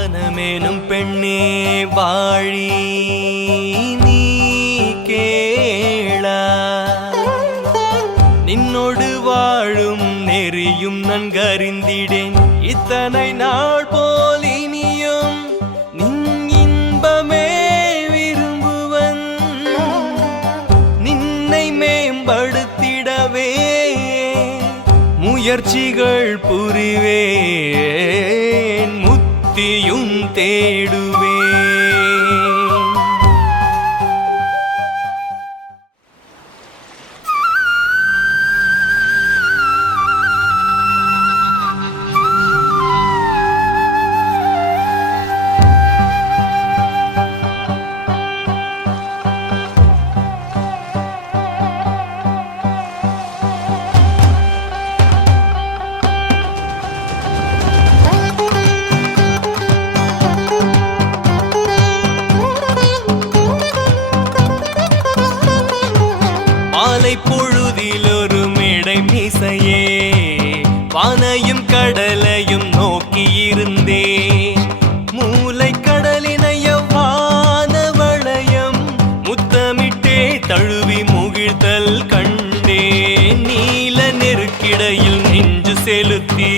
மனமேனும் பெண்ணே வாழி நீ கேளா, நின்னோடு வாழும் நெறியும் நன்கறிந்திடேன். இத்தனை நாள் போல் இனியும் நின் இன்பமே விரும்புவன், நின்னை மேம்படுத்திடவே முயற்சிகள் புரிவேன், முத்தியும் தேடுவேன். பொழுதில் ஒரு மேடை மீசையே வானையும் கடலையும் நோக்கி இருந்தேன். மூளை கடலினைய வானவளையம் முத்தமிட்டே தழுவி முகிழ்தல் கண்டேன். நீல நெருக்கிடையில் நெஞ்சு செலுத்தி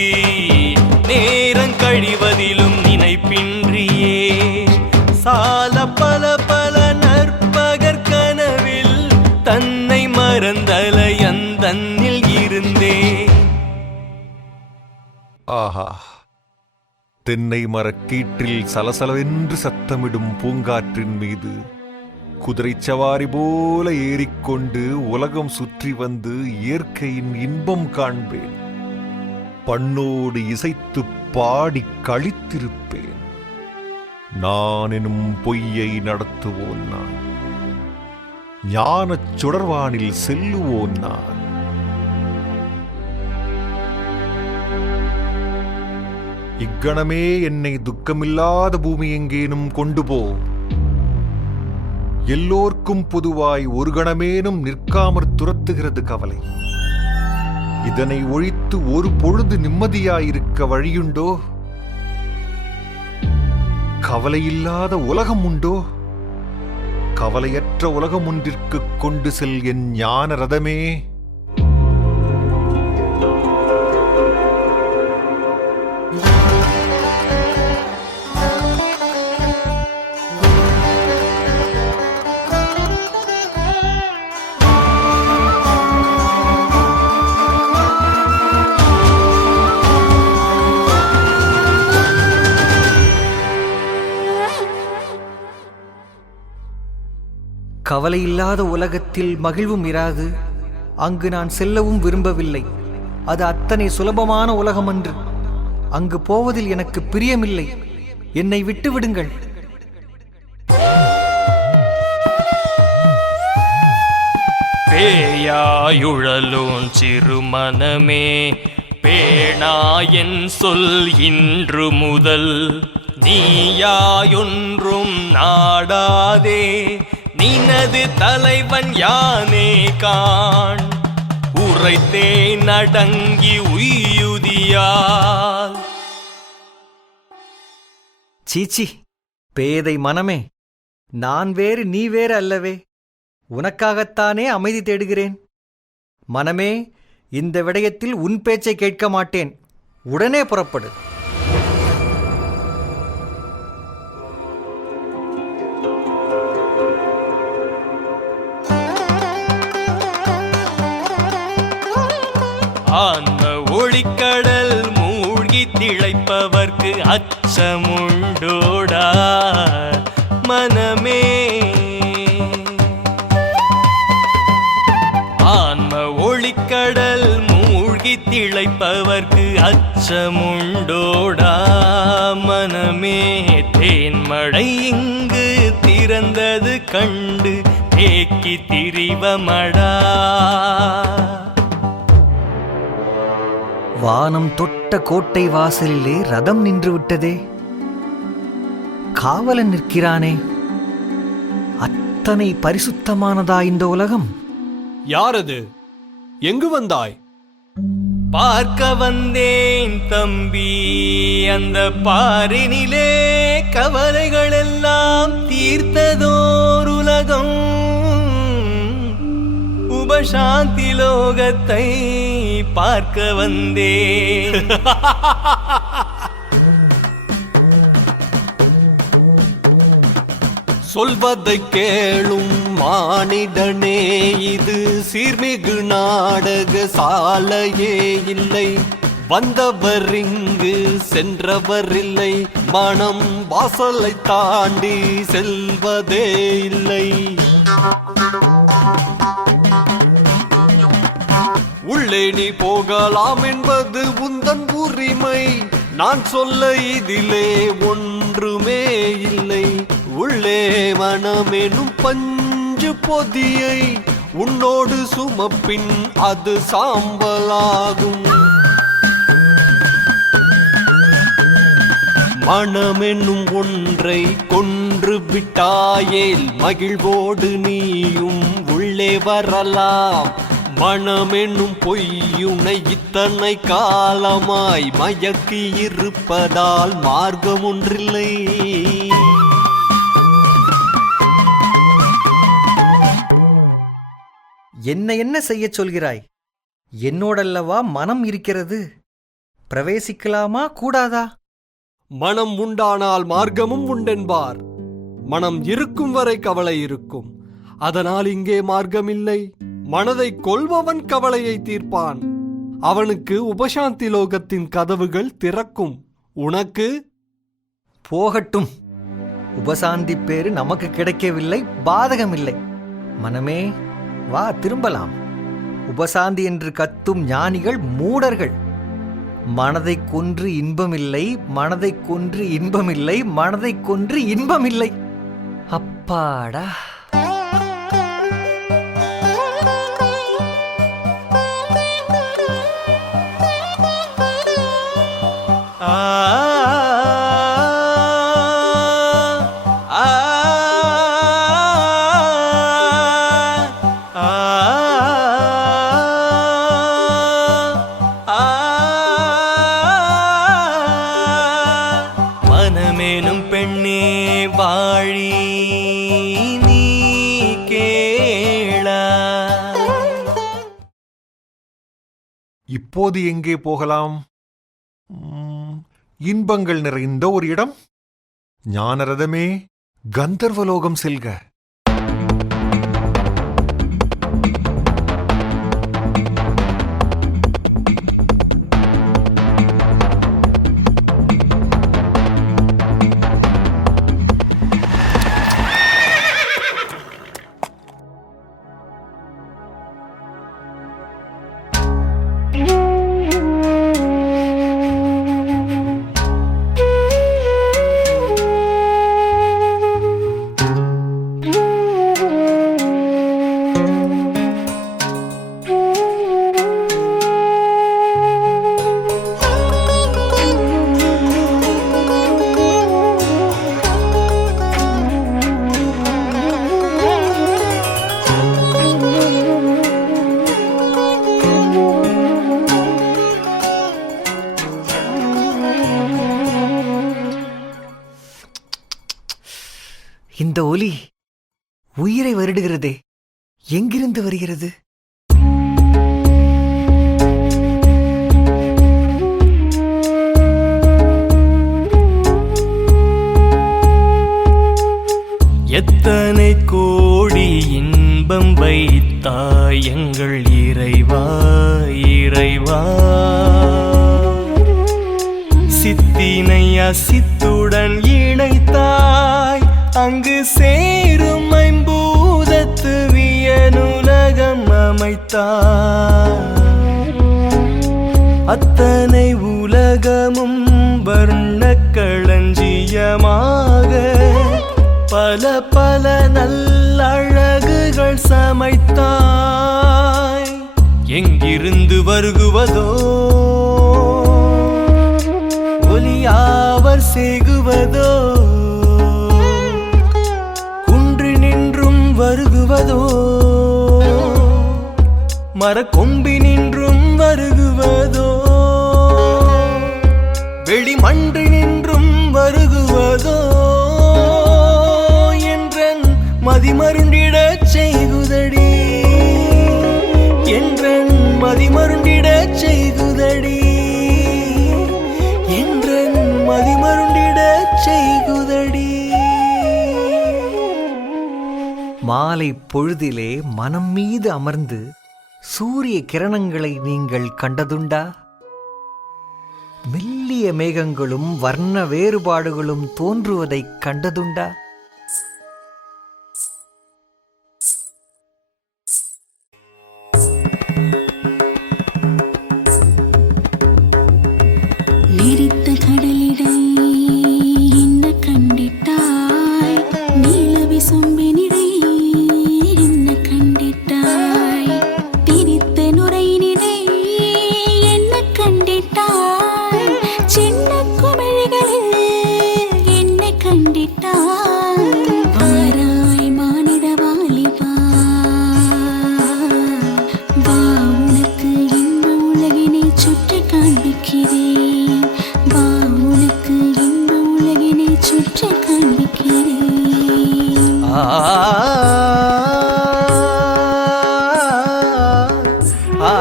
நேரம் கழிவதிலும் நினைப்பின்றியே சால பல பல நற்பகற்கனவில் தன்னை மறந்தலையந்தன்னில் இருந்தே. ஆஹா, தென்னை மரக்கீற்றில் சலசலவென்று சத்தமிடும் பூங்காற்றின் மீது குதிரை சவாரி போல ஏறிக்கொண்டு உலகம் சுற்றி வந்து இயற்கையின் இன்பம் காண்பேன். பண்ணோடு இசைத்து பாடி களித்திருப்பேன். நான் எனும் பொய்யை நடத்துவோன் நான், ஞானச் சுடர்வானில் செல்லுவோன் நான். இக்கணமே என்னை துக்கமில்லாத பூமி எங்கேனும் கொண்டு போ. எல்லோர்க்கும் பொதுவாய் ஒரு கணமேனும் நிற்காமற் துரத்துகிறது கவலை. இதனை ஒழித்து ஒரு பொழுது நிம்மதியாயிருக்க வழியுண்டோ? கவலையில்லாத உலகம் உண்டோ? கவலையற்ற உலகம் ஒன்றிற்கு கொண்டு செல் என் ஞான ரதமே. கவலையில்லாத உலகத்தில் மகிழ்வும் இராது. அங்கு நான் செல்லவும் விரும்பவில்லை. அது அத்தனை சுலபமான உலகம் அன்று. அங்கு போவதில் எனக்கு பிரியமில்லை. என்னை விட்டுவிடுங்கள். பேயாயுழலோன் சிறுமனமே பேணா என் சொல் இன்று முதல். நீயாயொன்றும் நாடாதே நினது தலைவன் யானே காண். உரைத்தே நடங்கி உய்யுதியால். சீச்சி, பேதை மனமே, நான் வேறு நீ வேறு அல்லவே. உனக்காகத்தானே அமைதி தேடுகிறேன். மனமே, இந்த விடயத்தில் உன் பேச்சை கேட்க மாட்டேன். உடனே புறப்படு. ஆன்ம ஒளிக்கடல் மூழ்கி திளைப்பவர்க்கு அச்சமுண்டோடா மனமே. ஆன்ம ஒளிக்கடல் மூழ்கி திளைப்பவர்க்கு அச்சமுண்டோடா மனமே. தேன்மழை இங்கு திறந்தது கண்டு தேக்கி திரிவமடா. வானம் தொட்ட கோட்டை வாசலிலே ரதம் நின்று விட்டதே. காவலன் நிற்கிறானே. அத்தனை பரிசுத்தமானதா இந்த உலகம்? யாரது? எங்கு வந்தாய்? பார்க்க வந்தேன் தம்பி அந்த பாரினிலே கவலைகள் எல்லாம் தீர்த்ததோர் உலகம் உபசாந்தி லோகத்தை பார்க்க வந்தேன். சொல்வதை கேளும் மானிடனே, இது சீர்மிகு நாடக சாலையே இல்லை. வந்தவர் இங்கு சென்றவர் இல்லை, மனம் வாசலை தாண்டி செல்வதே இல்லை. உள்ளே நீ போகலாம் என்பது உந்தன் உரிமை, நான் சொல்ல இதிலே ஒன்றுமே இல்லை. உள்ளே மனமெனும் பஞ்சு பொதியை உன்னோடு சுமப்பின் அது சாம்பலாகும். மனமென்னும் ஒன்றை கொன்று விட்டாயேல் மகிழ்வோடு நீயும் உள்ளே வரலாம். மனமென்னும் பொய்யுனை இத்தனை காலமாய் மயக்கி இருப்பதால் மார்க்கம் ஒன்றில்லை. என்ன செய்யச் சொல்கிறாய்? என்னோடல்லவா மனம் இருக்கிறது. பிரவேசிக்கலாமா கூடாதா? மனம் உண்டானால் மார்க்கமும் உண்டென்பார். மனம் இருக்கும் வரை கவலை இருக்கும், அதனால் இங்கே மார்க்கமில்லை. மனதை கொல்பவன் கவலையை தீர்ப்பான், அவனுக்கு உபசாந்தி லோகத்தின் கதவுகள் திறக்கும். உனக்கு போகட்டும். உபசாந்தி பேரு நமக்கு கிடைக்கவில்லை, பாதகமில்லை. மனமே வா, திரும்பலாம். உபசாந்தி என்று கத்தும் ஞானிகள் மூடர்கள். மனதை கொன்று இன்பமில்லை, மனதை கொன்று இன்பமில்லை, மனதை கொன்று இன்பமில்லை. அப்பாடா! மனமேனும் பெண்ணே வாழி நீ கேளா. இப்போது எங்கே போகலாம்? இன்பங்கள் நிறைந்த ஒரு இடம். ஞானரதமே, கந்தர்வலோகம் செல்க. இந்த ஒலி உயிரை வருடுகிறதே, எங்கிருந்து வருகிறது? எத்தனை கோடி இன்பம் வைத்தாய் எங்கள் இறைவா இறைவா. சித்தினை அசித்துடன் இணைத்தாய், அங்கு சேரும் ஐம்பூதத்து வியனுலகம் அமைத்தாய். அத்தனை உலகமும் வர்ணக்களஞ்சியமாக பல பல நல்லழகுகள் சமைத்தாய். எங்கிருந்து வருகுவதோ ஒலியாவர் செய்குவதோ, வருகுவதோ மரக்கொம்பினின்றும் வருகுவதோ. வெளிமண்டு நின்றும் வருகுவதோ என்றன் மதிமருண்டிடச் செய்குதடி என்றன் மதிமருண்டிடச் செய்குதடி என்றன் மதிமருண்டிடச் செய்குதடி. மாலை பொழுதிலே மனம் மீது அமர்ந்து சூரிய கிரணங்களை நீங்கள் கண்டதுண்டா? மெல்லிய மேகங்களும் வர்ண வேறுபாடுகளும் தோன்றுவதைக் கண்டதுண்டா? நெறித்த கடலிடை என்ன கண்டிட்டாய், நீலவி சொம்பினிடை என்ன கண்டிட்டாய், திரித்த நுரையினிடை என்ன கண்டிட்டாய், சின்ன குமிழிகளில் என்ன கண்டிட்டாய். வாராய் மானிட வாலிபா, வா உனக்கு இந்த உலகினை சுற்றி காண்பிக்கிறேன், வா உனக்கு இந்த உலகினை சுற்றி காண்பிக்கிறேன். ஆ ஆ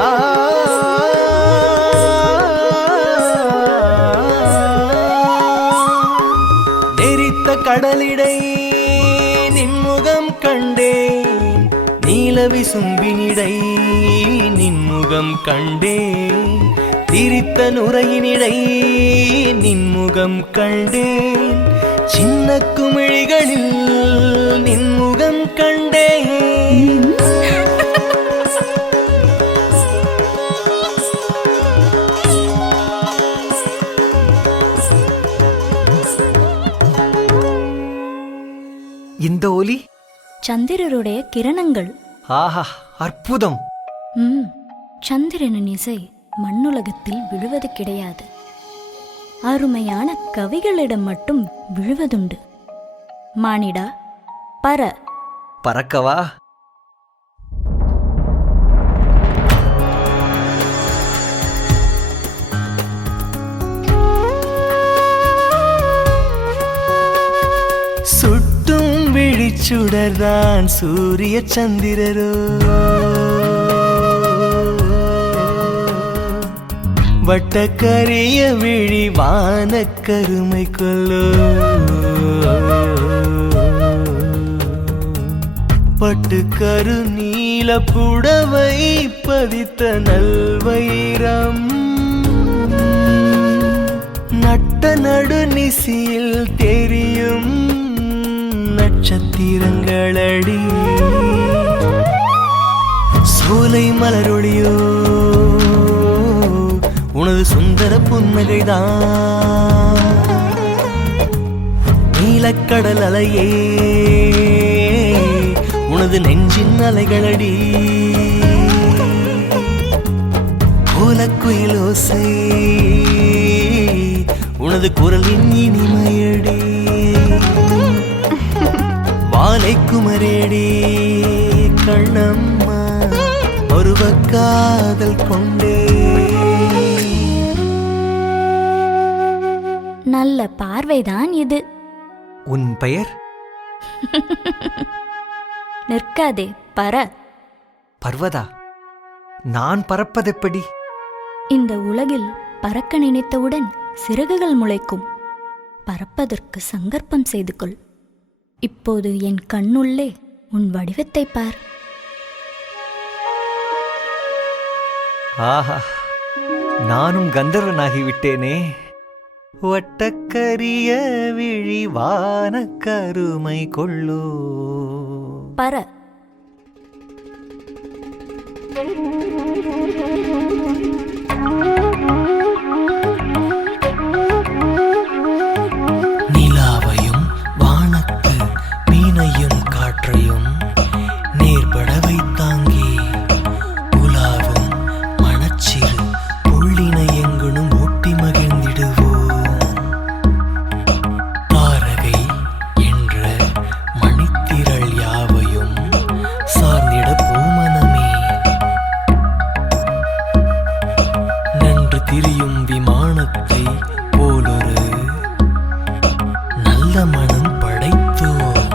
நெறித்த கடலிடை நின்முகம் கண்டேன், நீலவி சும்பினிடை நின்முகம் கண்டேன், திரித்த நுரையினிடை நின்முகம் கண்டேன், சின்ன குமிழிகளில் நின்முகம் கண்டேன். இந்த ஒலி சந்திரருடைய கிரணங்கள். ஆஹா, அற்புதம்! சந்திரனின் இசை மண்ணுலகத்தில் விழுவது கிடையாது, அருமையான கவிகளிடம் மட்டும் விழுவதுண்டு. மானிடா, பர. பறக்கவா? சுட்டும் விழிச்சுடர்தான் சூரிய சந்திரரோ, வட்டக்கரிய விழி வானக்கருமை கொல்லோ, பட்டுக்கரு நீல புடவை பதித்த நல்வைரம், நட்ட நடு நிசியில் தெரியும் நட்சத்திரங்களடி, சோலை மலரொளியோ உனது சுந்தர புன்னகைதான், நீலக்கடல் அலையே உனது நெஞ்சின் அலைகளடி, கோலக்குயிலோசை உனது குரலின் இனிமையடி, வாலை குமரேடி கண்ணம்மா ஒருவ காதல் கொண்டே. நல்ல பார்வைதான் இது. உன் பெயர்? நிற்காதே, பர. பர்வதா, நான் பறப்பதெப்படி? இந்த உலகில் பறக்க நினைத்தவுடன் சிறகுகள் முளைக்கும். பறப்பதற்கு சங்கற்பம் செய்து கொள். இப்போது என் கண்ணுள்ளே உன் வடிவத்தை பார். ஆஹா, நானும் கந்தர்வனாகிவிட்டேனே. வட்டக்கரிய விழி வானக்கருமை கொள்ளோ. பர. நிலாவையும் வானத்து மீனையும் காற்றையும் நேர்பட வைத்தாங்கே, உலாவும் மணச்சிறு புள்ளினை எங்கனும் ஓட்டி மகிழ்ந்திடுவோம். பாரகை என்ற மணித்திரள் யாவையும் சார்ந்திட பூமனமே, நன்று மனம் படைத்தோர்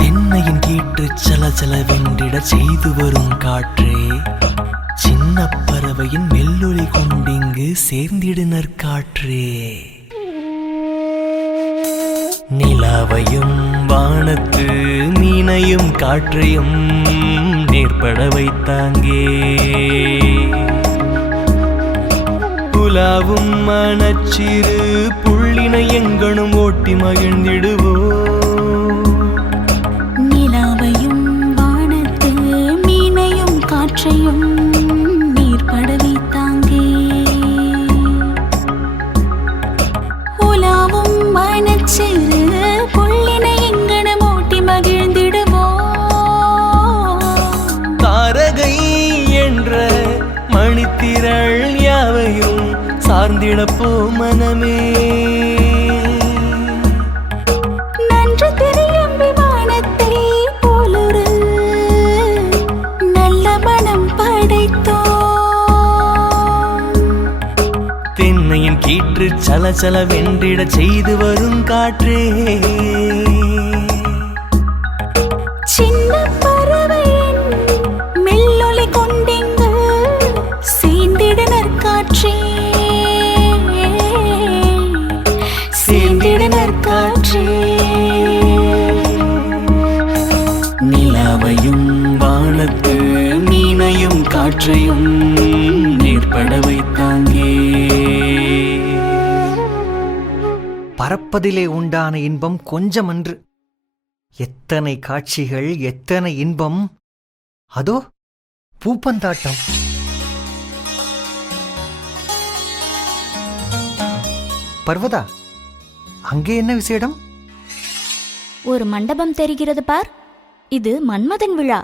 தென்னையின் கீற்று சலசலவென்றிட செய்து வரும் காற்றே சின்ன பறவையின் மெல்லொலி கொண்டிங்கு சேர்ந்திடுனர் காற்றே நிலாவையும் வானத்து மீனையும் காற்றையும் நேர்பட வைத்தாங்கே புலாவும் மனச்சிறு புள்ளினை எங்கனும் ஓட்டி மகிழ்ந்திடுவோ நிலாவையும் வானத்து மீனையும் காற்றையும் நீர்பட வைத்தாங்கே உலாவும் மனச்சிறு புள்ளினை எங்கனும் ஓட்டி மகிழ்ந்திடுவோ தாரகை என்ற மணித்திரள் யாவையும் சார்ந்திடப்போ மனமே நன்று தெரியும் விமானத்தை போலொரு நல்ல மனம் படைத்தோ தென்னையின் கீற்று சலசலவென்றிட செய்து வரும் காற்றே சின்ன பறவையின் மெல்லொலி கொண்டிங்கு சேர்ந்திடனர் காற்றே சேர்ந்திடனர் காற்றே நிலாவையும் வானத்து மீனையும் காற்றையும் நேர்பட வைத்தாங்கே பறப்பதிலே உண்டான இன்பம் கொஞ்சமன்று. எத்தனை காட்சிகள், எத்தனை இன்பம்! அதோ பூப்பந்தாட்டம். பர்வதா, அங்கே என்ன விசேடம்? ஒரு மண்டபம் தெரிகிறது பார், இது மன்மதன் விழா.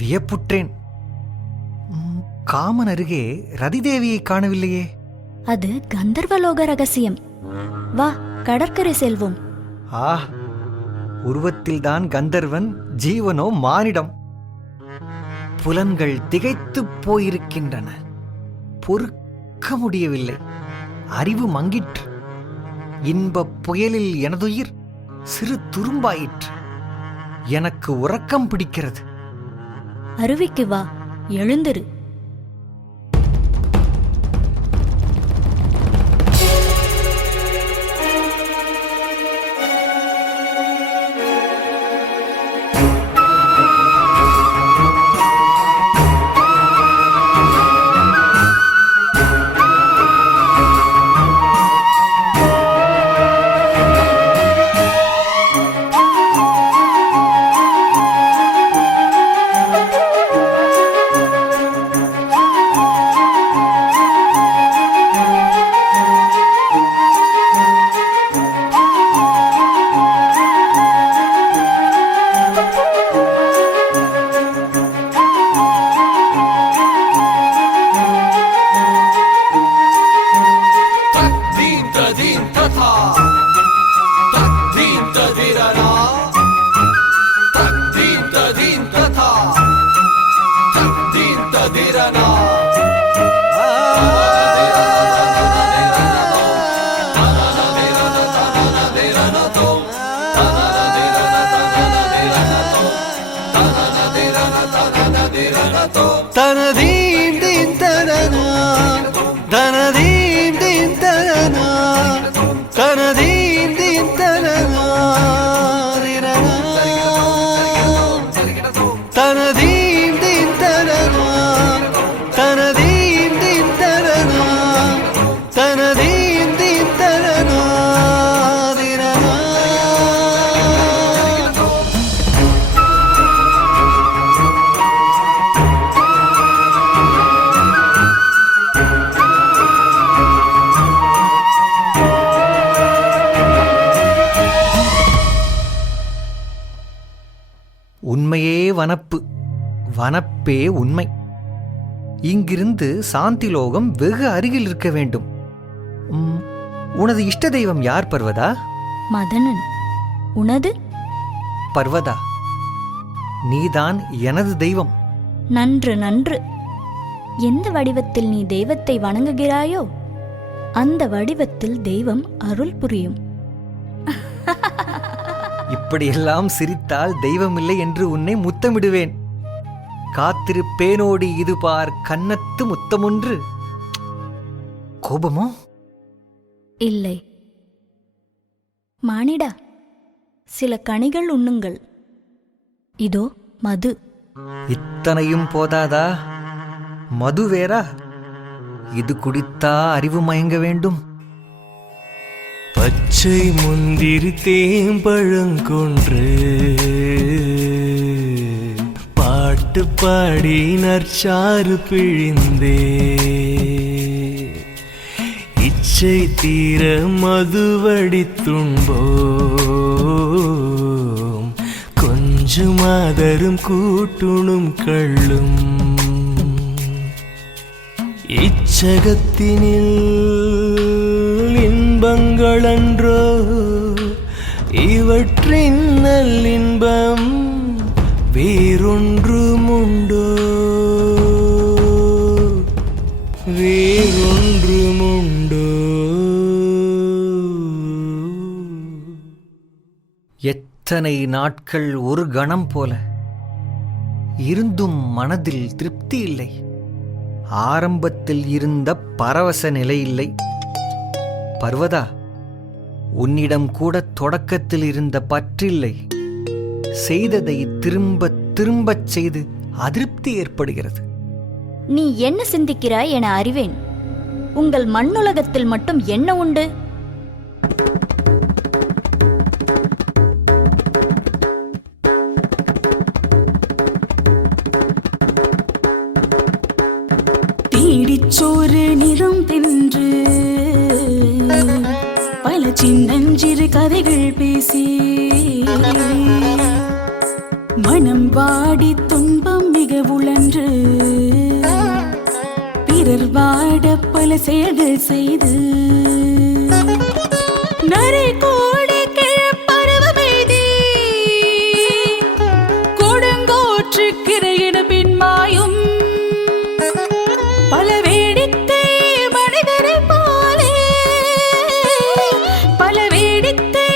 வியப்புற்றேன். காமன் அருகே ரதிதேவியை காணவில்லையே. அது கந்தர்வலோக ரகசியம். வா, கடற்கரை செல்வோம். ஆ, உருவத்தில்தான் கந்தர்வன், ஜீவனோ மானிடம். புலன்கள் திகைத்துப் போயிருக்கின்றன. பொறுக்க முடியவில்லை. அறிவு மங்கிற்று. இன்பப் புயலில் எனதுயிர் சிறு துரும்பாயிற்று. எனக்கு உறக்கம் பிடிக்கிறது. அருவிக்கு வா, எழுந்திரு. தனதீம் தீம் தனனா தனதீம் தீம் தனனா தனதீம் தீம் தனனா தனதீம் தீம் தனனா தனதீம் தீம் தனனா தனதீம் தீம் தனனா உண்மையே வனப்பு, வனப்பே உண்மை. இங்கிருந்து சாந்திலோகம் வெகு அருகில் இருக்க வேண்டும். உனது இஷ்ட தெய்வம் யார் பர்வதா? மதனன். உனது? பர்வதா, நீதான் எனது தெய்வம். நன்று நன்று. எந்த வடிவத்தில் நீ தெய்வத்தை வணங்குகிறாயோ அந்த வடிவத்தில் தெய்வம் அருள் புரியும். இப்படியெல்லாம் சிரித்தால் தெய்வமில்லை என்று உன்னை முத்தமிடுவேன். காத்திருப்பேனோடி இது பார் கன்னத்து முத்தமொன்று. கோபமோ? இல்லை. மானிடா, சில கனிகள் உண்ணுங்கள். இதோ மது. இத்தனையும் போதாதா? மது வேறா? இது குடித்தா அறிவு மயங்க வேண்டும். பச்சை முந்திரி தேம்பழங்கொன்று பாட்டு பாடி நற்சாறு பிழிந்தே இச்சை தீர மதுவடித்துண்போம் கொஞ்சமாதரும் கூட்டுணும் கள்ளும் இச்சகத்தினில் இன்பங்களன்றோ இவற்றின் நல்லின்பம் வேறொன்றுமுண்டோ வேறொன்றுமுண்டோ. எத்தனை நாட்கள் ஒரு கணம் போல இருந்தும் மனதில் திருப்தி இல்லை. ஆரம்பத்தில் இருந்த பரவச நிலை இல்லை. பர்வதா, உன்னிடம் கூட தொடக்கத்தில் இருந்த பற்றில்லை. செய்ததை திரும்ப திரும்பச் செய்து அதிருப்தி ஏற்படுகிறது. நீ என்ன சிந்திக்கிறாய் என அறிவேன். உங்கள் மண்ணுலகத்தில் மட்டும் என்ன உண்டு? தேடிச்சோறு நிறம் தின்று பல சின்னஞ்சிறு கதைகள் பேசி மனம் வாடி துன்பம் மிக உழன்று பிறர் வாட பல செயல்கள் செய்து நரை கோடி கிழப்பருவமெய்தி கொடுங்கோற்று கிரையின பின்மாயும் பல வேடிக்கை மனிதரை போலே பல வேடிக்கை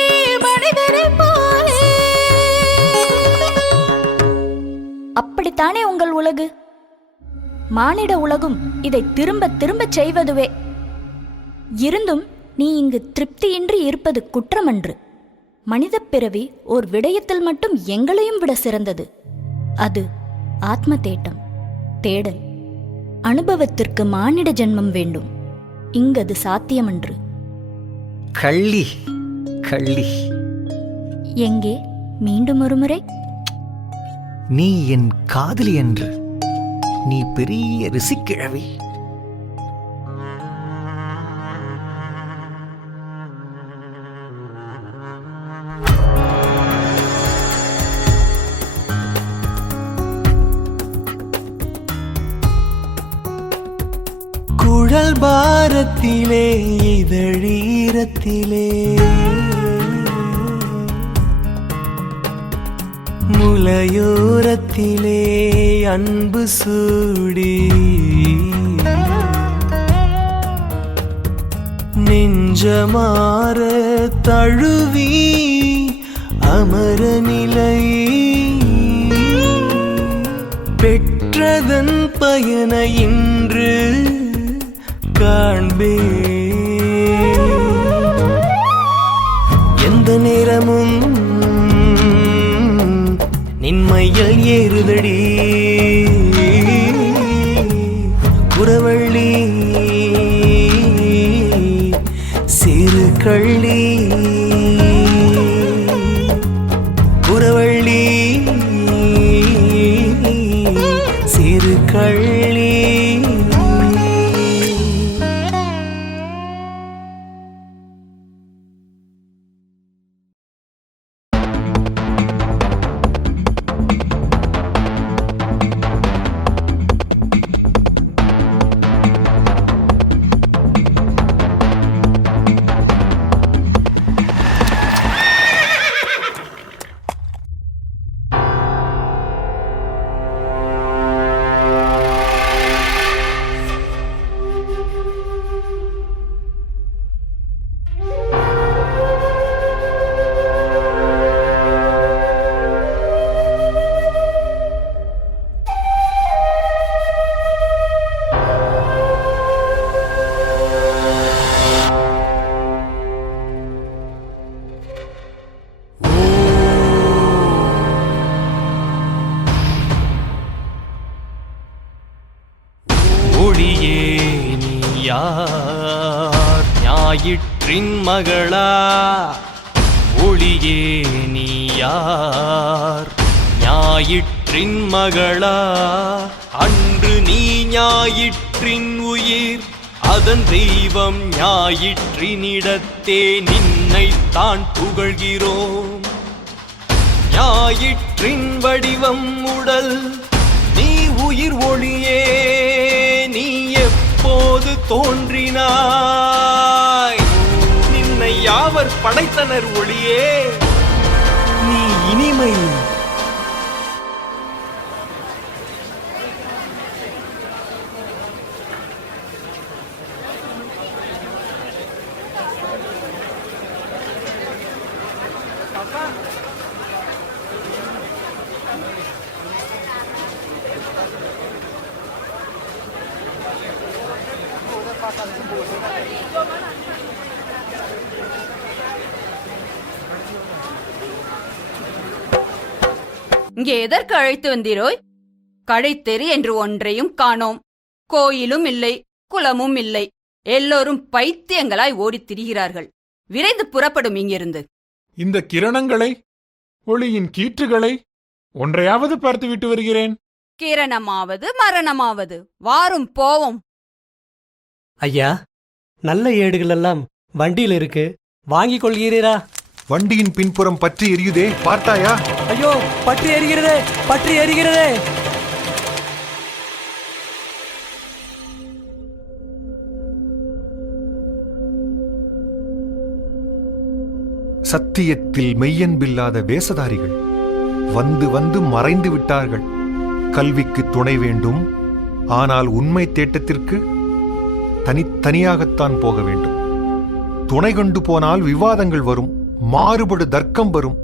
மனிதரை போலே. அப்படித்தானே உங்கள் உலகு? மானிட உலகும் இதை திரும்ப திரும்பச் செய்வதுவே. இருந்தும் நீ இங்கு திருப்தியின்றி இருப்பது குற்றமன்று. மனிதப் பிறவி ஓர் விடயத்தில் மட்டும் எங்களையும் விட சிறந்தது. அது ஆத்ம தேட்டம், தேடல். அனுபவத்திற்கு மானிட ஜென்மம் வேண்டும். இங்கது சாத்தியமன்று. கள்ளி கள்ளி. எங்கே? மீண்டும் ஒருமுறை. நீ என் காதலி என்று. நீ பெரிய ரிசிக்கிழவி. குழல் பாரத்திலே இதழீரத்திலே முலையோரத்திலே அன்பு சூடி நெஞ்சமாற தழுவி அமர நிலை பெற்றதன் என இன்று காண்பேன். எந்த நேரமும் நின்மையில் ஏறுதடி குறவள்ளி சிறு கள்ளி குறவள்ளி சிறு கள்ளி. ஒளியே நீ யார் ஞாயிற்றின் மகளா? ஒளியே நீ யார் ஞாயிற்றின் மகளா? அன்று நீ ஞாயிற்றின் உயிர், அதன் தெய்வம் ஞாயிற்றினிடத்தே நின்னைத்தான் புகழ்கிறோம். ஞாயிற்றின் வடிவம் உடல், நீ உயிர் ஒளியே, நீ எப்போது தோன்றினாய்? நின்னை யாவர் படைத்தனர் ஒளியே, நீ இனிமை. இங்கே எதற்கு அழைத்து வந்தீரோய்? கடைத்தெரு என்று ஒன்றையும் காணோம். கோயிலும் இல்லை, குளமும் இல்லை. எல்லோரும் பைத்தியங்களாய் ஓடித் திரிகிறார்கள். விரைந்து புறப்படும் இங்கிருந்து. இந்த கிரணங்களை, ஒளியின் கீற்றுகளை ஒன்றையாவது பார்த்துவிட்டு வருகிறேன். கிரணமாவது மரணமாவது வாரும் போவோம். ஐயா, நல்ல ஏடுகள் எல்லாம் வண்டியில் இருக்கு, வாங்கிக் கொள்கிறீரா? வண்டியின் பின்புறம் பற்றி எரியுதே, பார்த்தாயா? ஐயோ, பற்றி எரிகிறதே, பற்றி எரிகிறதே! சத்தியத்தில் மெய்யன்பில்லாத வேஷதாரிகள் வந்து வந்து மறைந்து விட்டார்கள். கல்விக்கு துணை வேண்டும், ஆனால் உண்மை தேட்டத்திற்கு தனித்தனியாகத்தான் போக வேண்டும். துணை கொண்டு போனால் விவாதங்கள் வரும், மாறுபடு தர்க்கம் வரும்.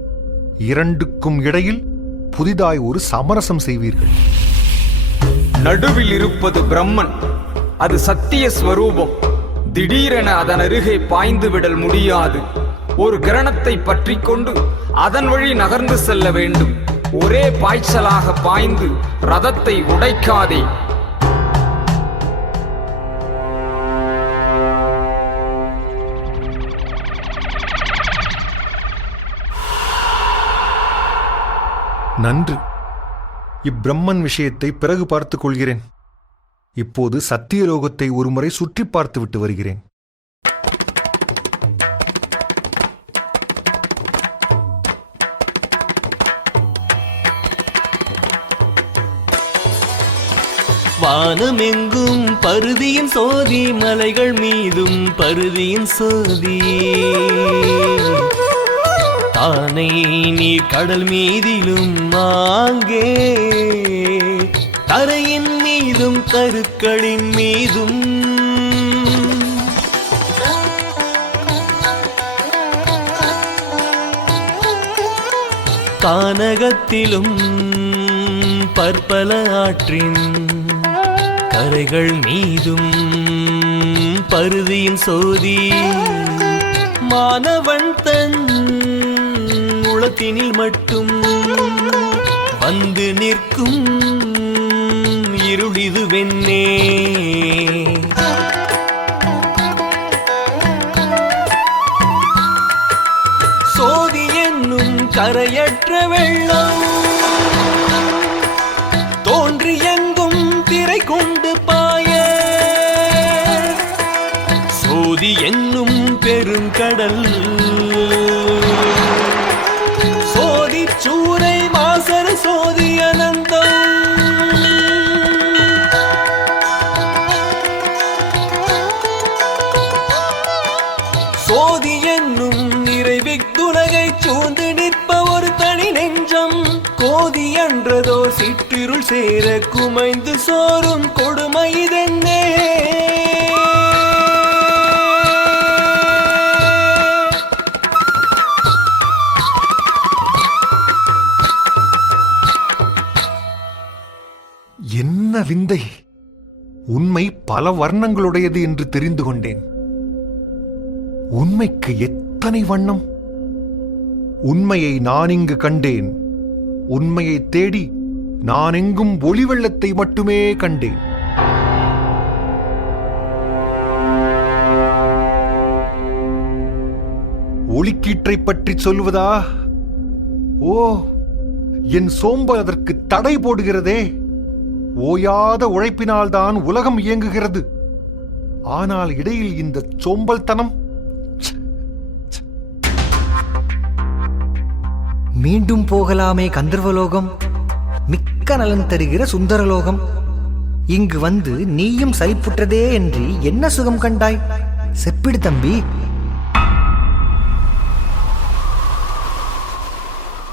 இரண்டுக்கும் இடையில் புதிதாய் ஒரு சமரசம் செய்வீர்கள். நடுவில் இருப்பது பிரம்மன், அது சத்திய ஸ்வரூபம். திடீரென அதன் அருகே பாய்ந்து விடல் முடியாது. ஒரு கிரணத்தை பற்றி கொண்டு அதன் வழி நகர்ந்து செல்ல வேண்டும். ஒரே பாய்ச்சலாக பாய்ந்து ரதத்தை உடைக்காதே. நன்று. இப்பிரம்மன் விஷயத்தை பிறகு பார்த்துக் கொள்கிறேன். இப்போது சத்தியலோகத்தை ஒருமுறை சுற்றி பார்த்து விட்டு வருகிறேன். வானமெங்கும் பருதியின் சோதி, மலைகள் மீதும் பருதியின் சோதி. தானை நீர் கடல் மீதிலும் ஆங்கே, தரையின் மீதும் கருக்களின் மீதும். கானகத்திலும் பற்பல ஆற்றின் கரைகள் மீதும் பருதியின் சோதி மாணவன் தன் உளத்தினில் மட்டும் வந்து நிற்கும் இருளிது வெண்ணே. சோதி என்னும் கரையற்ற வெள்ளம் தோன்றி எங்கும் திரை கொண்டு பாய சோதி என்னும் பெருங்கடல் சோதி சூரை மாசர சோதி அனந்தம். சோதி என்னும் நிறைவித்துலகை சூழ்ந்து நிற்ப ஒரு தனி நெஞ்சம் கோதி என்றதோ சிற்றிருள் சேர குமைந்து சோறும் கொடுமை இதென்னே. என்ன விந்தை! உண்மை பல வர்ணங்களுடையது என்று தெரிந்து கொண்டேன். உண்மைக்கு எத்தனை வண்ணம்! உண்மையை நான் இங்கு கண்டேன். உண்மையை தேடி நான் எங்கும் ஒளி வெள்ளத்தை மட்டுமே கண்டேன். ஒளிக்கீற்றை பற்றி சொல்வதா? ஓ, என் சோம்பல் அதற்கு தடை போடுகிறதே. ஓயாத உழைப்பினால்தான் உலகம் இயங்குகிறது. ஆனால் இடையில் இந்த சோம்பல்தனம். மீண்டும் போகலாமே கந்தர்வலோகம், மிக்க நலன் தருகிற சுந்தரலோகம். இங்கு வந்து நீயும் சலிப்புற்றதே என்று என்ன சுகம் கண்டாய்? செப்பிடு தம்பி.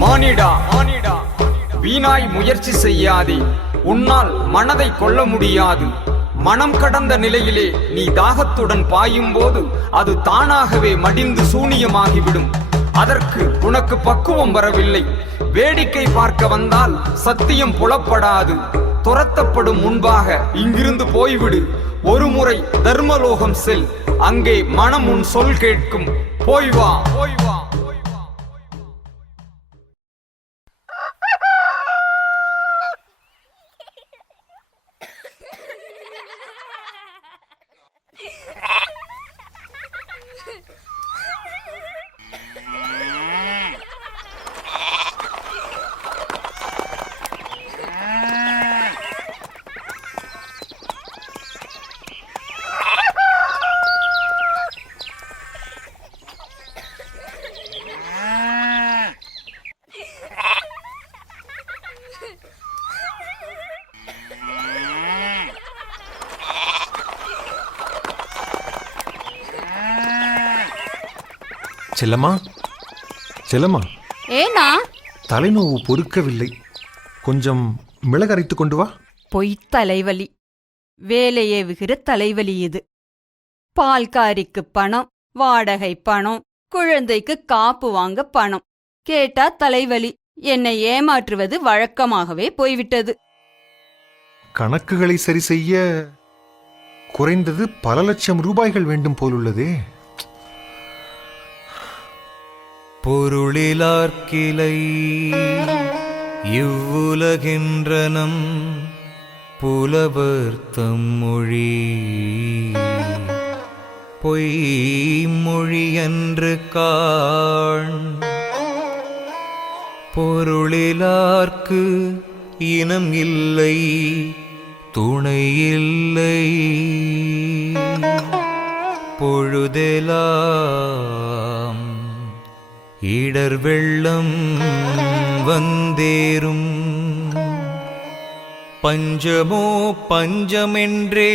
மானிடா, வீணாய் முயற்சி செய்யாதே. உன்னால் மனதை கொள்ள முடியாது. மனம் கடந்த நிலையிலே நீ தாகத்துடன் பாயும் போது அது தானாகவே மடிந்து சூனியமாகிவிடும். அதற்கு உனக்கு பக்குவம் வரவில்லை. வேடிக்கை பார்க்க வந்தால் சத்தியம் புலப்படாது. துரத்தப்படும் முன்பாக இங்கிருந்து போய்விடு. ஒரு முறை தர்மலோகம் செல். அங்கே மனம் உன் சொல் கேட்கும். போய் வா. செல்லம்மா, செல்லம்மா, ஏனா தலைநோவு பொறுக்கவில்லை. கொஞ்சம் மிளகரைத்துக் கொண்டு வா. பொய்த் தலைவலி, வேலையே விகிற தலைவலி இது. பால்காரிக்கு பணம், வாடகை பணம், குழந்தைக்கு காப்பு வாங்க பணம், கேட்டா தலைவலி. என்னை ஏமாற்றுவது வழக்கமாகவே போய்விட்டது. கணக்குகளை சரி செய்ய குறைந்தது பல லட்சம் ரூபாய்கள் வேண்டும் போலுள்ளதே. பொருளிலார்க்கிலை இவ்வுலகின்றனம் புலவர் தம்மொழி பொய்மொழியன்று காண். பொருளிலார்க்கு இனம் இல்லை துணை இல்லை பொழுதெலாம் இடர் வெள்ளம் வந்தேரும். பஞ்சமோ பஞ்சமென்றே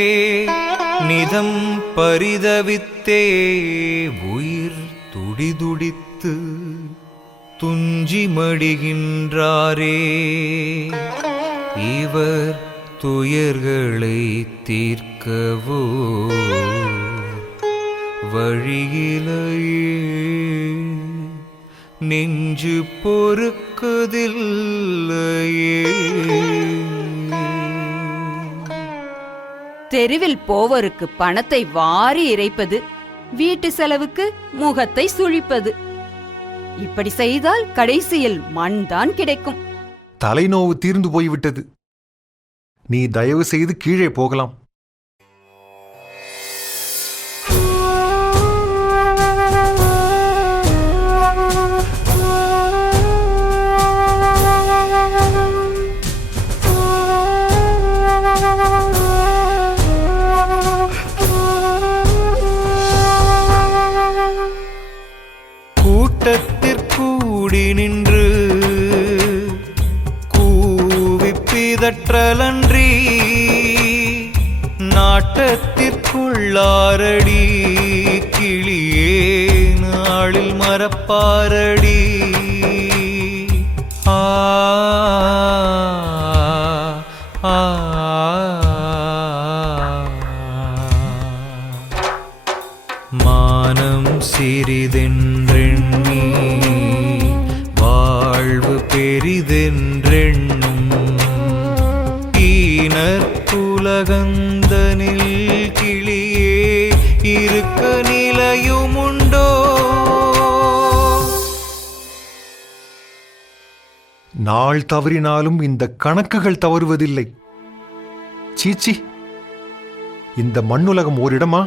நிதம் பரிதவித்தே உயிர் துடிதுடித்து துஞ்சி மடிகின்றாரே. இவர் துயர்களை தீர்க்கவோ வழியிலேயே நெஞ்சு பொறுக்குதில்லையே. தெருவில் போவோருக்கு பணத்தை வாரி இறைப்பது, வீட்டு செலவுக்கு முகத்தை சுழிப்பது. இப்படி செய்தால் கடைசியில் மண்தான் கிடைக்கும். தலைநோவு தீர்ந்து போய்விட்டது. நீ தயவு செய்து கீழே போகலாம். கூட்டத்திற்கூடி நின்று கூவி பிதற்றலன்றி நாட்டத்திற்குள்ளாரடி கிளியே நாளில் மறப்பாரடி. ஆ ஆ மானம் சிறிதென்றெண்ணி வாழ்வு பெரிதென்றெண்ணும் ஈனர் புலகந்தனில் கிளியே இருக்க நிலையுமுண்டோ. நாள் தவறினாலும் இந்த கணக்குகள் தவறுவதில்லை. சீச்சி, இந்த மண்ணுலகம் ஓரிடமா?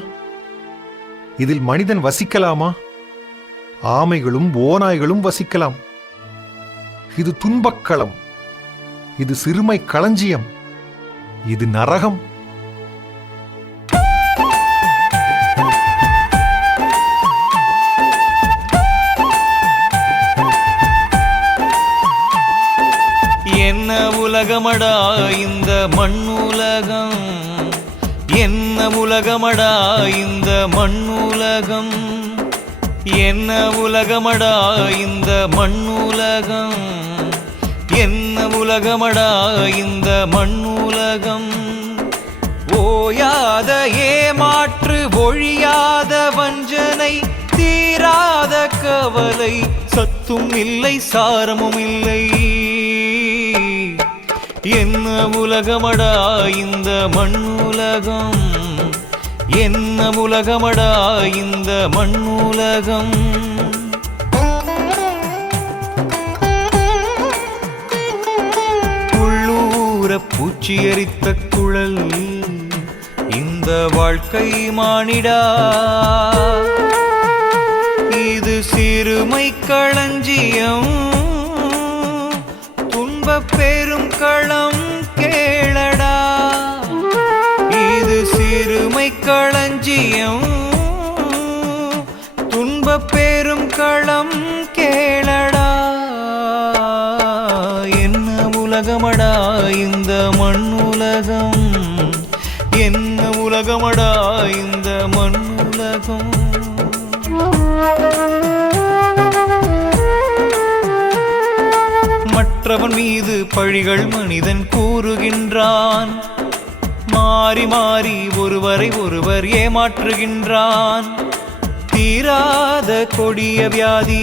இதில் மனிதன் வசிக்கலாமா? ஆமைகளும் ஓநாய்களும் வசிக்கலாம். இது துன்பக்களம், இது சிறுமை களஞ்சியம், இது நரகம். என்ன உலகமடா இந்த மண்ணுலகம், என்ன உலகமடா இந்த மண்ணுலகம், என்ன உலகமடா இந்த மண்ணுலகம், என்ன உலகமடா இந்த மண்ணுலகம். ஓயாத ஏமாற்று, ஒழியாத வஞ்சனை, தீராத கவலை, சத்தும் இல்லை சாரமும் இல்லை. என்ன உலகமடா இந்த மண்ணுலகம், என்ன உலகமடா இந்த மண்ணுலகம். உள்ளூர பூச்சி எரித்த குழல் இந்த வாழ்க்கை மானிடா. இது சிறுமை களஞ்சியம், பெரும் களம் கேளடா. இது சிறுமை களஞ்சியம், துன்ப பெரும் களம் கேளடா. என்ன உலகமடா இந்த மண்ணுலகம், என்ன உலகமடா இந்த மண்ணுலகம். மற்றவன் மீது பழிகள் மனிதன் கூறுகின்றான், மாறி மாறி ஒருவரை ஒருவர் ஏமாற்றுகின்றான். தீராத கொடிய வியாதி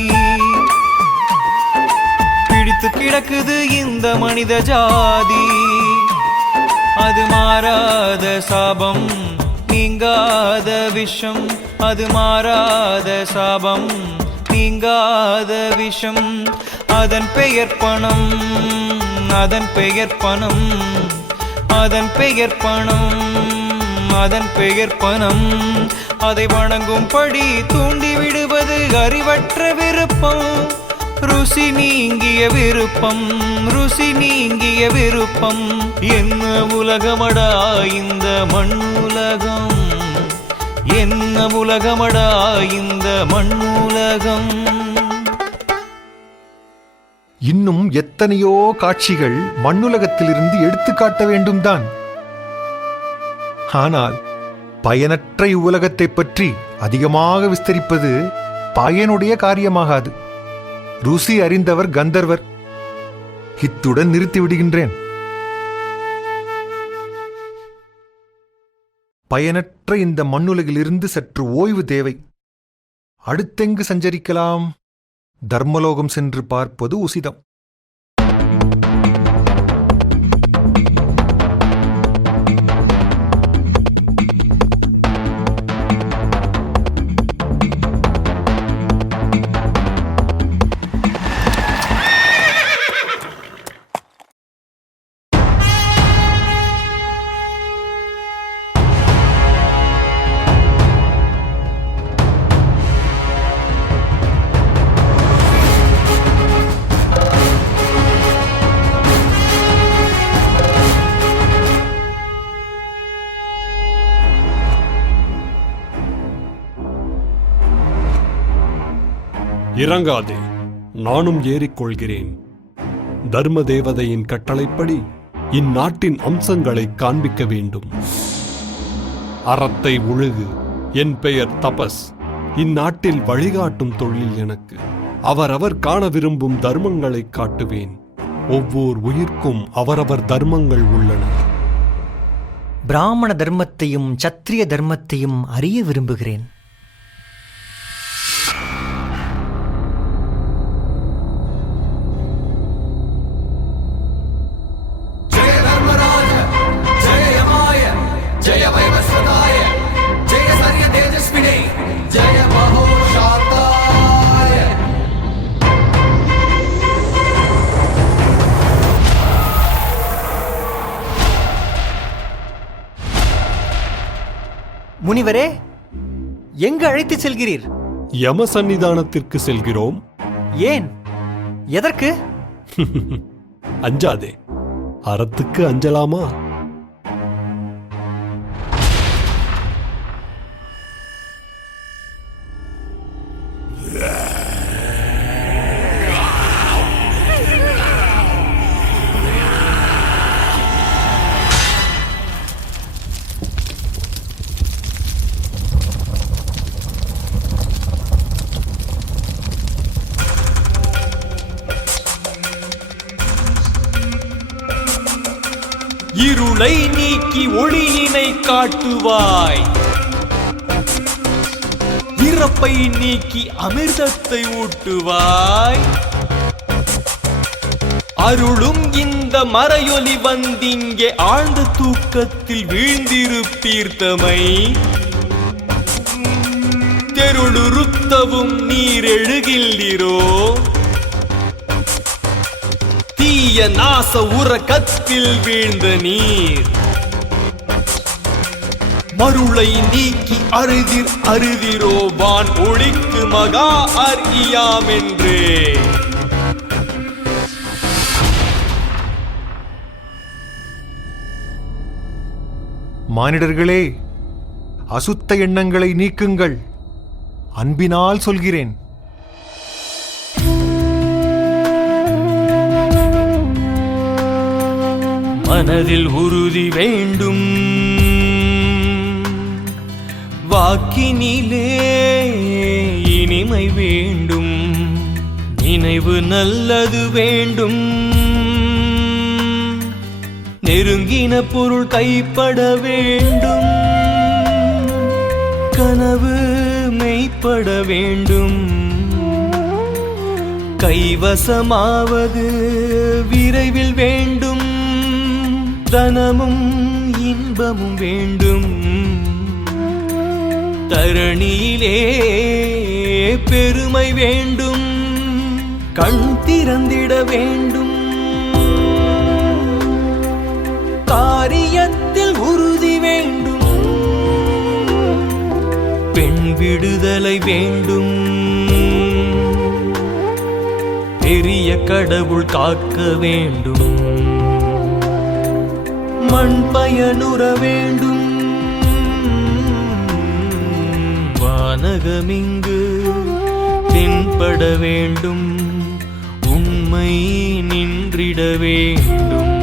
பிடித்து கிடக்குது இந்த மனித ஜாதி. அது மாறாத சாபம், நீங்காத விஷம், அது மாறாத சாபம், நீங்காத விஷம். அதன் பெயர் பணம், அதன் பெயர் பணம், அதன் பெயர் பணம், அதன் பெயர் பணம். அதை வணங்கும்படி தூண்டி விடுவது அறிவற்ற விருப்பம். ருசி நீங்கிய விருப்பம், ருசி நீங்கிய விருப்பம். என்ன உலகமடா இந்த மண்ணுலகம், என்ன உலகமடா இந்த மண்ணுலகம். இன்னும் எத்தனையோ காட்சிகள் மண்ணுலகத்திலிருந்து எடுத்துக்காட்ட வேண்டும்தான். ஆனால் பயனற்ற இவ்வுலகத்தைப் பற்றி அதிகமாக விஸ்தரிப்பது பயனுடைய காரியமாகாது. ருசி அறிந்தவர் கந்தர்வர். இத்துடன் நிறுத்திவிடுகின்றேன். பயனற்ற இந்த மண்ணுலகிலிருந்து சற்று ஓய்வு தேவை. அடுத்தெங்கு சஞ்சரிக்கலாம்? தர்மலோகம் சென்று பார்ப்பது உசிதம். இறங்காதே, நானும் ஏறிக்கொள்கிறேன். தர்ம தேவதையின் கட்டளைப்படி இந்நாட்டின் அம்சங்களை காண்பிக்க வேண்டும். அறத்தை ஒழுகு. என் பெயர் தபஸ். இந்நாட்டில் வழிகாட்டும் தொழில் எனக்கு. அவரவர் காண விரும்பும் தர்மங்களை காட்டுவேன். ஒவ்வொரு உயிர்க்கும் அவரவர் தர்மங்கள் உள்ளன. பிராமண தர்மத்தையும் சத்திரிய தர்மத்தையும் அறிய விரும்புகிறேன். முனிவரே, எங்கு அழைத்து செல்கிறீர்? யம சந்நிதானத்திற்கு செல்கிறோம். ஏன்? எதற்கு? அஞ்சாதே. அறத்துக்கு அஞ்சலாமா? இருளை நீக்கி ஒளியினை காட்டுவாய். இறப்பை நீக்கி அமிர்தத்தை ஊட்டுவாய். அருளும் இந்த மறையொலி வந்திங்கே ஆழ்ந்த தூக்கத்தில் வீழ்ந்திருப்பீர்த்தமை. தெருளுருத்தவும் நீர் எழுகின்றீரோ. தீய நாச உறக்கத்தில் வீழ்ந்த நீர். மருளை நீக்கி அருதிரோ வான் ஒளிக்கு மகா அர்யாமென்றே. மானிடர்களே, அசுத்த எண்ணங்களை நீக்குங்கள். அன்பினால் சொல்கிறேன். மனதில் உறுதி வேண்டும். வாக்கினிலே இனிமை வேண்டும். நினைவு நல்லது வேண்டும். நெருங்கின பொருள் கைப்பட வேண்டும். கனவு மெய்ப்பட வேண்டும். கைவசமாவது விரைவில் வேண்டும். தனமும் இன்பமும் வேண்டும். தரணியிலே பெருமை வேண்டும். கண் திறந்திட வேண்டும். காரியத்தில் உறுதி வேண்டும். பெண் விடுதலை வேண்டும். பெரிய கடவுள் காக்க வேண்டும். மண் பயனுற வேண்டும். வானகமிங்கு தென்பட வேண்டும். உண்மை நின்றிட வேண்டும்.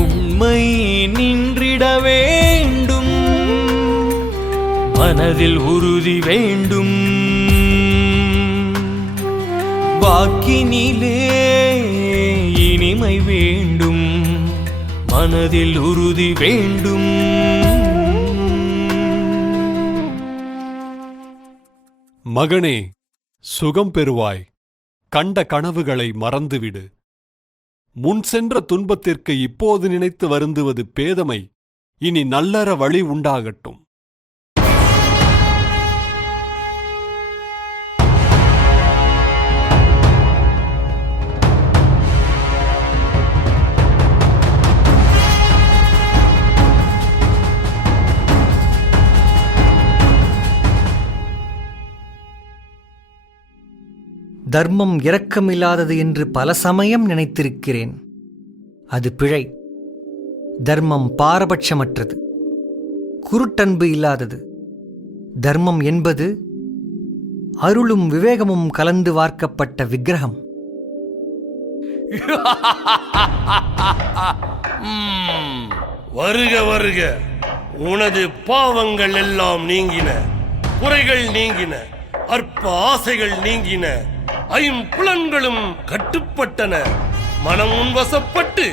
உண்மை நின்றிட வேண்டும். மனதில் உறுதி வேண்டும். வாக்கினிலே இனிமை வேண்டும். மனதில் உறுதி வேண்டும். மகனே, சுகம் பெறுவாய். கண்ட கனவுகளை மறந்துவிடு. முன் சென்ற துன்பத்திற்கு இப்போது நினைத்து வருந்துவது பேதமை. இனி நல்லற வழி உண்டாகட்டும். தர்மம் இரக்கமில்லாதது என்று பல சமயம் நினைத்திருக்கிறேன். அது பிழை. தர்மம் பாரபட்சமற்றது, குருட்டன்பு இல்லாதது. தர்மம் என்பது அருளும் விவேகமும் கலந்து வார்க்கப்பட்ட விக்கிரகம். வருக வருக, உனது பாவங்கள் எல்லாம் நீங்கின, குறைகள் நீங்கின, அற்ப ஆசைகள் நீங்கின, ஐம்புலன்களும் கட்டுப்பட்டன. மனம் உன்வசப்பட்டு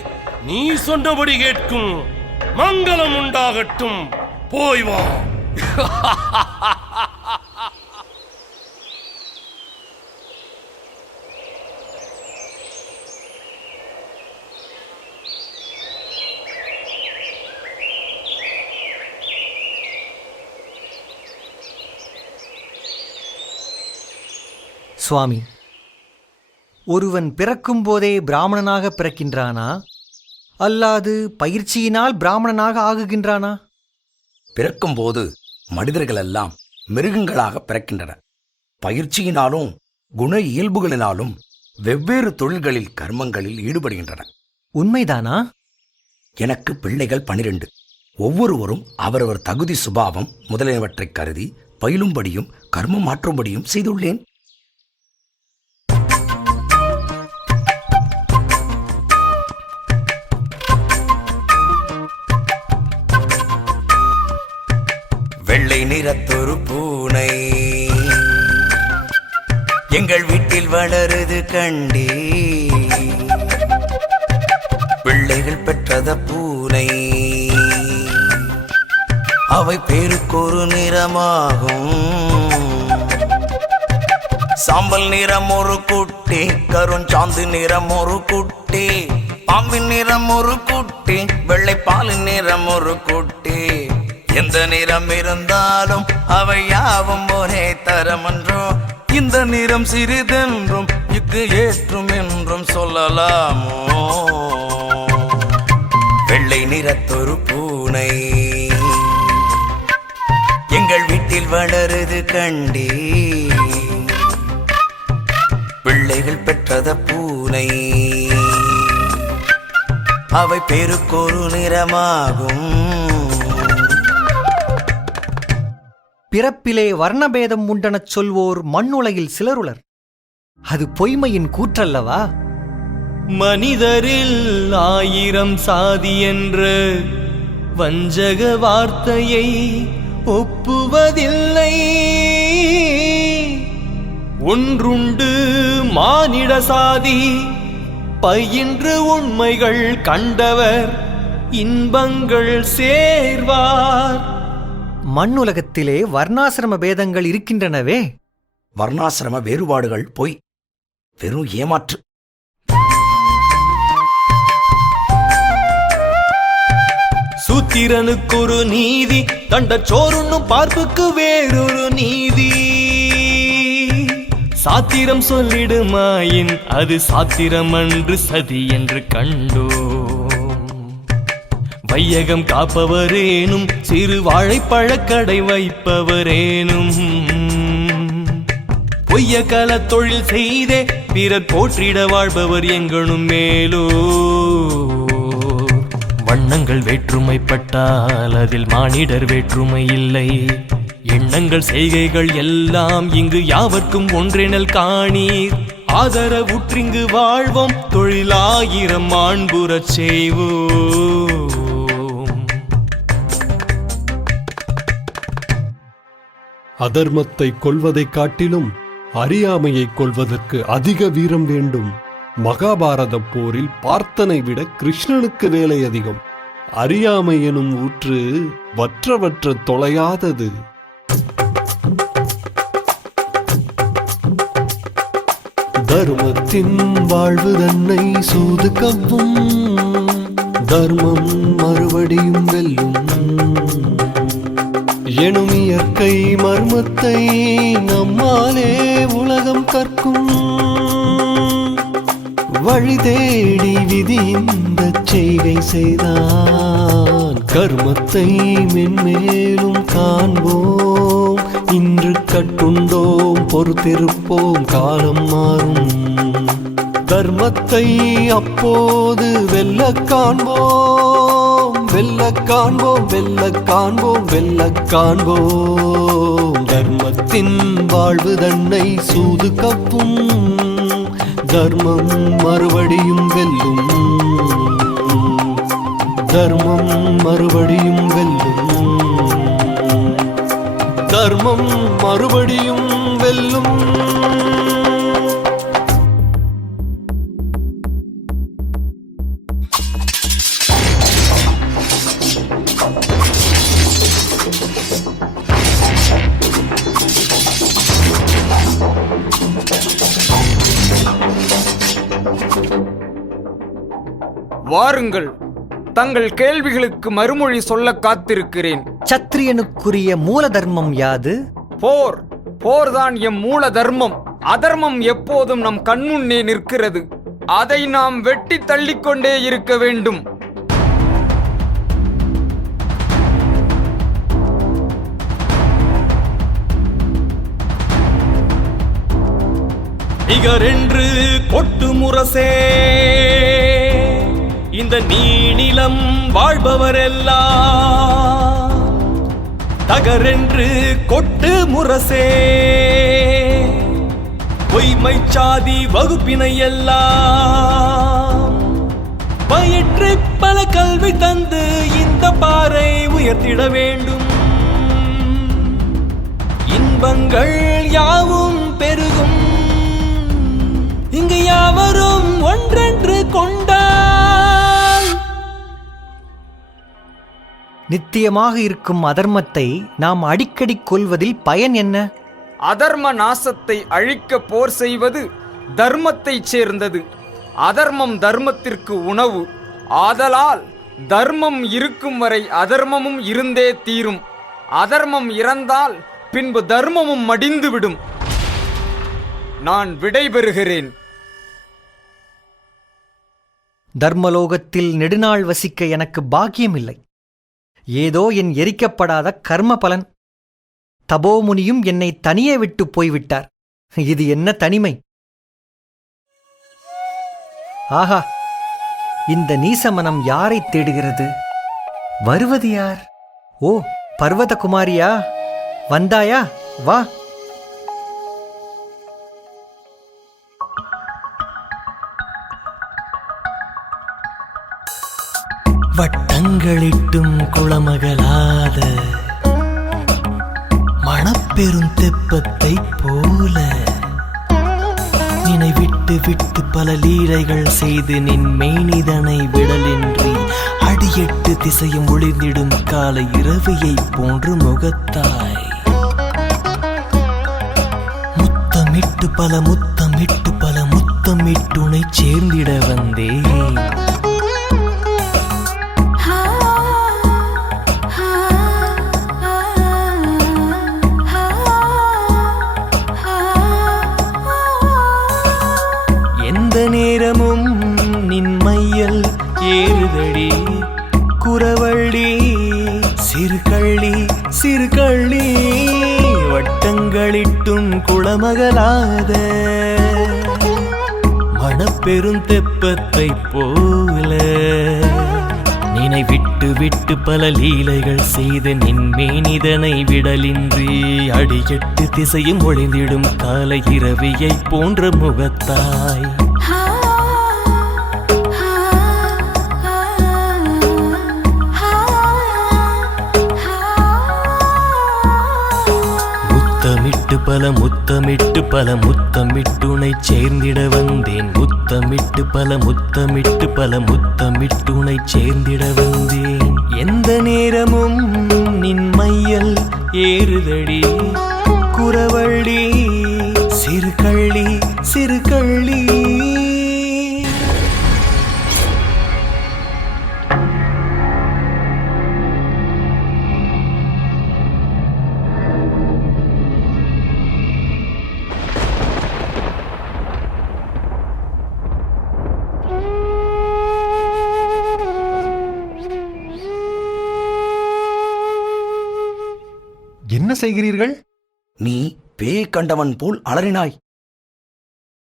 நீ சொன்னபடி கேட்கும். மங்களம் உண்டாகட்டும், போய் வா. சுவாமி, ஒருவன் பிறக்கும் போதே பிராமணனாக பிறக்கின்றானா, அல்லாது பயிற்சியினால் பிராமணனாக ஆகுகின்றானா? பிறக்கும்போது மனிதர்களெல்லாம் மிருகங்களாக பிறக்கின்றனர். பயிற்சியினாலும் குண இயல்புகளினாலும் வெவ்வேறு தொழில்களில் கர்மங்களில் ஈடுபடுகின்றனர். உண்மைதானா? எனக்கு பிள்ளைகள் 12. ஒவ்வொருவரும் அவரவர் தகுதி சுபாவம் முதலியவற்றை கருதி பயிலும்படியும் கர்மம் மாற்றும்படியும் செய்துள்ளேன். வெள்ளை நிறத்தொரு பூனை எங்கள் வீட்டில் வளருது கண்டே, பிள்ளைகள் பெற்றத பூனை அவை பேருக்கொரு நிறமாகும். சாம்பல் நிறம் ஒரு குட்டி, கருஞ்சாந்து நிறம் ஒரு குட்டி, பாம்பின் நிறம் ஒரு குட்டி, வெள்ளை பாலின் நிறம் ஒரு குட்டி. எந்த நிறம் இருந்தாலும் அவை யாவும் ஒரே தரமன்றோ, இந்த நிறம் சிறிதென்றும் இக்கு ஏற்றும் என்றும் சொல்லலாமோ. வெள்ளை நிறத்தொரு பூனை எங்கள் வீட்டில் வளருது கண்டே, பிள்ளைகள் பெற்றத பூனை அவை பேருக்கொரு நிறமாகும். பிறப்பிலே வர்ணபேதம் உண்டெனச் சொல்வோர் மண்ணுலகில் சிலருளர். அது பொய்மையின் கூற்றல்லவா? மனிதரில் 1000 சாதி என்ற வஞ்சக வார்த்தையை ஒப்புவதில்லை. ஒன்றுண்டு மானிட சாதி, பயின்று உண்மைகள் கண்டவர் இன்பங்கள் சேர்வார். மண்ணுலகத்திலே வர்ணாசிரம பேதங்கள் இருக்கின்றனவே. வர்ணாசிரம வேறுபாடுகள் பொய், வெறும் ஏமாற்று. சூத்திரனுக்கொரு நீதி, தண்டச்சோறுண்ணும் பார்ப்புக்கு வேறொரு நீதி. சாத்திரம் சொல்லிடுமாயின் அது சாத்திரம் அன்று சதி என்று கண்டோ. வையகம் காப்பவரேனும் சிறு வாழைப்பழக்கடை வைப்பவரேனும் பொய்ய கல தொழில் செய்தே பிறர் போற்றிட வாழ்பவர் எங்கனும் மேலோ. வண்ணங்கள் வேற்றுமைப்பட்டால் அதில் மானிடர் வேற்றுமை இல்லை. எண்ணங்கள் செய்கைகள் எல்லாம் இங்கு யாவர்க்கும் ஒன்றெனல் காணீர். ஆதரவுற்றிங்கு வாழ்வோம், தொழிலாயிரம் மாண்புறச் செய்வோம். அதர்மத்தை கொல்வதைக் காட்டிலும் அறியாமையை கொல்வதற்கு அதிக வீரம் வேண்டும். மகாபாரத போரில் பார்த்தனை விட கிருஷ்ணனுக்கு வேலை அதிகம். அறியாமை எனும் ஊற்று வற்ற தொலையாதது. தர்மத்தின் வாழ்வு தன்னை சூது கவ்வும், தர்மம் மறுபடியும் வெல்லும் எனும் இயற்கை மர்மத்தை நம்மாலே உலகம் கற்கும். வழி தேடி விதி இந்த செய்கை செய்தான், கர்மத்தை மென்மேலும் காண்போம். இன்று கட்டுண்டோம், பொறுத்திருப்போம், காலம் மாறும். தர்மத்தை அப்போது வெல்ல காண்போம், வெல்ல காண்போம், வெல்ல காண்போம், வெல்ல காண்போம். தர்ம தர்மத்தின் வாழ்வு தன்னை சூது கப்பும் தர்மம் மறுபடியும் வெல்லும் தர்மம் மறுபடியும் வெல்லும் தர்மம் மறுபடியும் வெல்லும் வாருங்கள், தங்கள் கேள்விகளுக்கு மறுமொழி சொல்ல காத்திருக்கிறேன். சத்திரியனுக்குரிய மூல தர்மம் யாது? போர். போர்தான் எம் மூல தர்மம். அதர்மம் எப்போதும் நம் கண்முன்னே நிற்கிறது. அதை நாம் வெட்டி தள்ளிக்கொண்டே இருக்க வேண்டும். நிகரென்று கொட்டு முரசே இந்த நீநிலம் வாழ்பவரெல்லாம் தகரென்று கொட்டு முரசே பொய்மை சாதி வகுப்பினை எல்லாம் பயிற்று பல கல்வி தந்து இந்த பாறை உயர்த்திட வேண்டும். இன்பங்கள் யாவும் பெருகும் இங்கு யாவரும் ஒன்றென்று கொண்டால். நித்தியமாக இருக்கும் அதர்மத்தை நாம் அடிக்கடி கொல்வதில் பயன் என்ன? அதர்ம நாசத்தை அழிக்க போர் செய்வது தர்மத்தைச் சேர்ந்தது. அதர்மம் தர்மத்திற்கு உணவு. ஆதலால் தர்மம் இருக்கும் வரை அதர்மமும் இருந்தே தீரும். அதர்மம் இறந்தால் பின்பு தர்மமும் மடிந்துவிடும். நான் விடைபெறுகிறேன். தர்மலோகத்தில் நெடுநாள் வசிக்க எனக்கு பாக்கியமில்லை. ஏதோ என் எரிக்கப்படாத கர்ம பலன். தபோமுனியும் என்னை தனியே விட்டு போய்விட்டார். இது என்ன தனிமை! ஆஹா, இந்த நீசமனம் யாரை தேடுகிறது? வருவது யார்? ஓ, பர்வதகுமாரியா, வந்தாயா? வா. வட்டங்களிட்டும் குளமகலாத மணப்பெரும் தெப்பத்தை போல நினை விட்டு விட்டு பல லீலைகள் செய்து நின் மேனிதனை விடலின்றி அடியெட்டு திசையும் ஒளிர்ந்திடும் காலை இரவியை போன்று முகத்தாய் முத்தமிட்டு பல முத்தமிட்டு பல முத்தமிட்டுனை சேர்ந்திட வந்தேன். நேரமும் நின்மையல் ஏறுதடி குறவள்ளி சிறுகள்ளி சிறுகள்ளி வட்டங்களிட்டும் குளமகலாத மணப்பெரும் தெப்பத்தை போல நினை விட்டு விட்டு பல லீலைகள் செய்து நின்மேனிதனை விடலின்றி அடியெட்டு திசையும் ஒளிந்திடும் காலை இரவியை போன்ற முகத்தாய் பல முத்தமிட்டு பல முத்தமிட்டுனை சேர்ந்திட வந்தேன். முத்தமிட்டு பல முத்தமிட்டு பல முத்தமிட்டுனை சேர்ந்திட வந்தேன். எந்த நேரமும் நின்மையல் ஏறுதடி குறவள்ளி சிறுகள்ளி சிறுகள்ளி. என்ன செய்கிறீர்கள்? நீ பேய் கண்டவன் போல் அலறினாய்.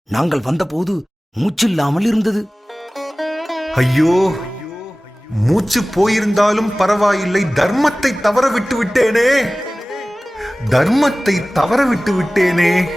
நாங்கள் வந்தபோது மூச்சில்லாமல் இருந்தது. ஐயோ, மூச்சு போயிருந்தாலும் பரவாயில்லை, தர்மத்தை தவற விட்டு விட்டேனே. தர்மத்தை தவற விட்டு விட்டேனே.